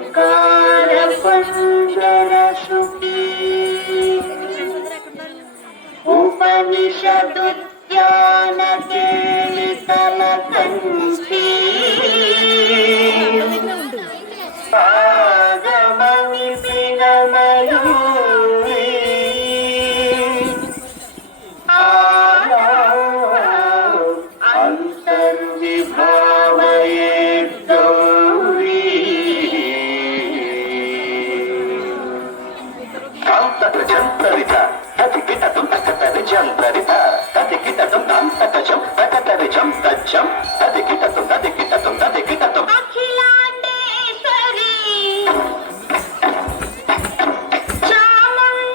ఓంకార పంజర సుఖీ ఉపనిషదుద్యాన కేళితల కంఠీ ఆగమని పినమయూరీ అంతర్విభావయే గౌరీ జంతరిత తతికిటం తకతరి జంతరిత తతికిటం తంతకజం తకతరి జం తజ్జం తతికిటం తతికిటం తతికిటం అఖిలాండేశ్వరి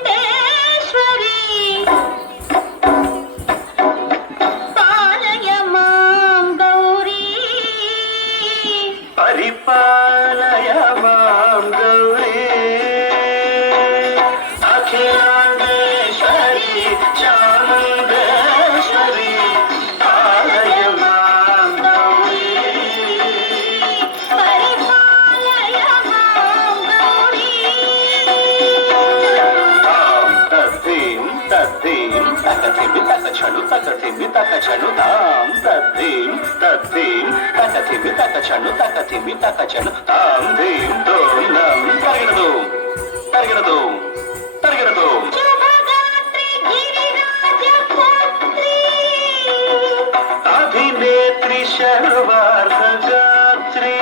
చాముండేశ్వరి పాలయ మాం గౌరీ పరిపాలయ మాం గౌరీ అఖిలాండేశ్వరి చాముండేశ్వరి పాలయ మాం గౌరీ పరిపాలయ మాం గౌరీ తద్దీం తద్దీం తకతిమి తకచను తకతిమి తకచను తాం తద్దీం తద్దీం తకతిమి తకచను తకతిమి తకచను తాం దీం దోం నం తరిగినదు తరిగినదు తరిగినదు అభినేత్రి శర్వార్ధగాత్రి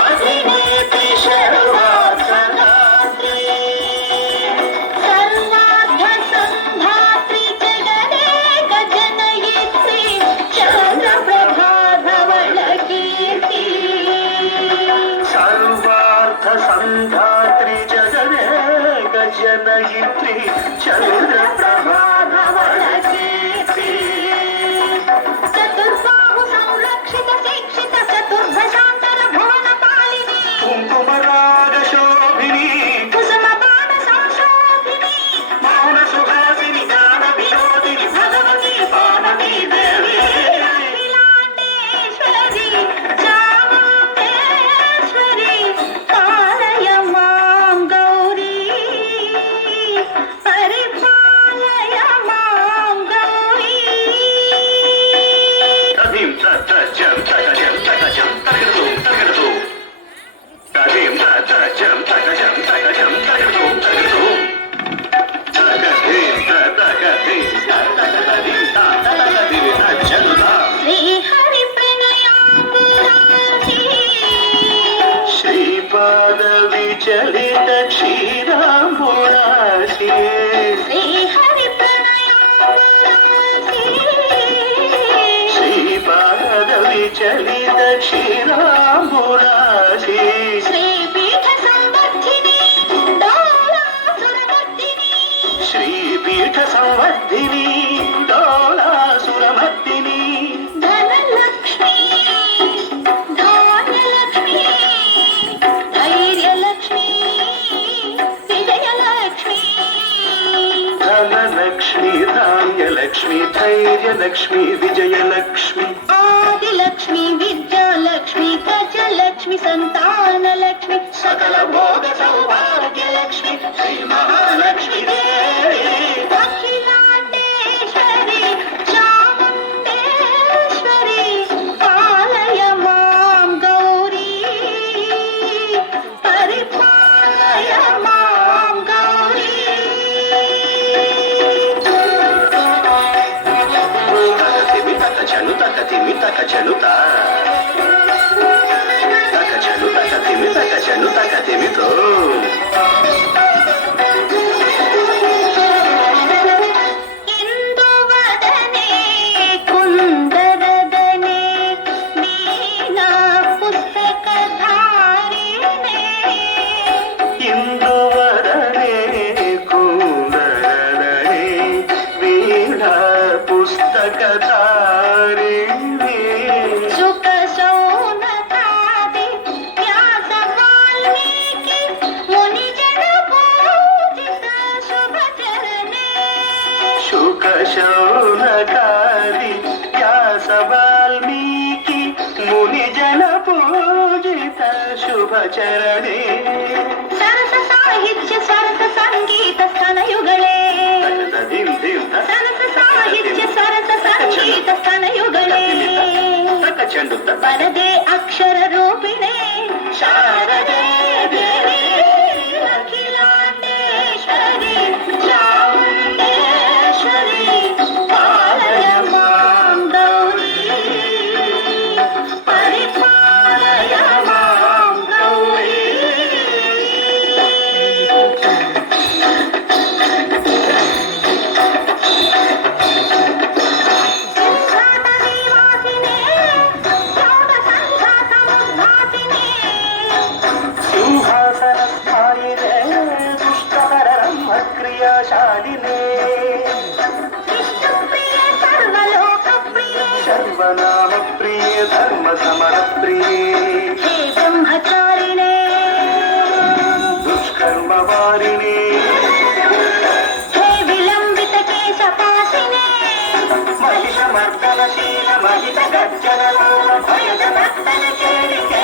అభినేత్రి శర్వార్ధగాత్రి సర్వార్ధ సంధాత్రి జగదేక జనయిత్రి చంద్రప్రభాధవళ కీర్తి సర్వార్థ సంధాత్రి జగదేక జనయిత్రి చంద్రప్రభాధవళ కీర్తి చతుర్బాహు సంరక్షిత శిక్షిత చతుర్భశాంతర భువన పాలిని కుంకుమరాగ శోభిని కుసుమ బాణ సంశోభిని మౌన సుహాసిని గాన వినోదిని భగవతి పార్వతీ దేవి అఖిలాండేశ్వరి చాముండేశ్వరి పాలయ మాం గౌరీ పరిపాలయ మాం గౌరీ తదీం తజ్జం తకజం తకజం తరిగదు తరిగదు తదీం తజ్జం తకజం తకజం తరిగదు తరిగదు తకదీం తకదీం తకదీం తకదీం తజ్జలుదా శ్రీహరి ప్రణయాంబురాసి శ్రీపాద విచలిత క్షీరాంబురాసి శ్రీహరి ప్రణయాంబురాసి శ్రీపాద విచలిత క్షీరాంబురాసి శ్రీపీఠ సంవర్ధిని డోలాసురమర్దిని శ్రీపీఠ సంవర్ధిని డోలాసురమర్దిని ధనలక్ష్మి ధాన్యలక్ష్మి ధైర్యలక్ష్మి విజయలక్ష్మి ధనలక్ష్మి ధాన్యలక్ష్మి ధైర్యలక్ష్మి విజయలక్ష్మి ఆదిలక్ష్మి విద్యాలక్ష్మి గజలక్ష్మి సంతానలక్ష్మి సకల భోగ సౌభాగ్యలక్ష్మి శ్రీ మహాలక్ష్మి దేవి అఖిలాండేశ్వరి చాముండేశ్వరి పాలయ మాం గౌరీ పరిపాలయ మాం గౌరీ తకతిమి తకచను తకతిమి తకచను తా తకచను తకతిమి తకచను తకతిమితో ఇందువదనే కుందరదనే వీణా పుస్తకధారిణే ఇందువదనే కుందరదనే వీణా పుస్తకధారిణే సుఖ శౌనకాది వ్యాస వాల్మీకి ముని జన పూజిత శుభ చరణే శుక శౌనకాది వ్యాస ಸಹಚರಣಿ ಸರಸ ಸಾಹಿತ್ಯ ಸರಸ ಸಂಗೀತ ಸ್ತನಯುಗಳೇ ಸರಸ ಸಾಹಿತ್ಯ ಸರಸ ಸಂಗೀತ ಸ್ತನಯುಗಳೇ ಬರದೆ ಅಕ್ಷರ ರೂಪಿಣೆ ಶಾರದೆ ದೇವಿ ಅಖಿಲಾಂಡೇಶ್ವರಿ ಚಾಮುಂಡೇಶ್ವರಿ ಪಾಲಯ ಮಾಂ ಗೌರಿ ಪರಿಪಾಲಯ ಮಾಂ ಗೌರಿ ಸಿಂಹಾಸನ ಸ್ಥಾಯಿನೇ ದುಷ್ಟಕರ ಬ್ರಹ್ಮ ಕ್ರಿಯಾಶಾಲಿನೇ ವಿಷ್ಣುಪ್ರಿಯೆ ಸರ್ವಲೋಕ ಪ್ರಿಯೆ ಸರ್ವನಾಮ ಪ್ರಿಯೇ ಧರ್ಮ ಸಮರ ಪ್ರಿಯೇ ಹೇ ಬ್ರಹ್ಮಚಾರಿಣೇ ದುಷ್ಕರ್ಮ ವಾರಿಣೇ ಹೇ ವಿಲಂಬಿತ ಕೇಶಪಾಸಿನೇ ಮಹಿಷ ಮರ್ದನಶೀಲ ಮಹಿತ ಗಜ್ಜನ ಭಯದ ಭಕ್ತನ ಕೇಳಿಕೆ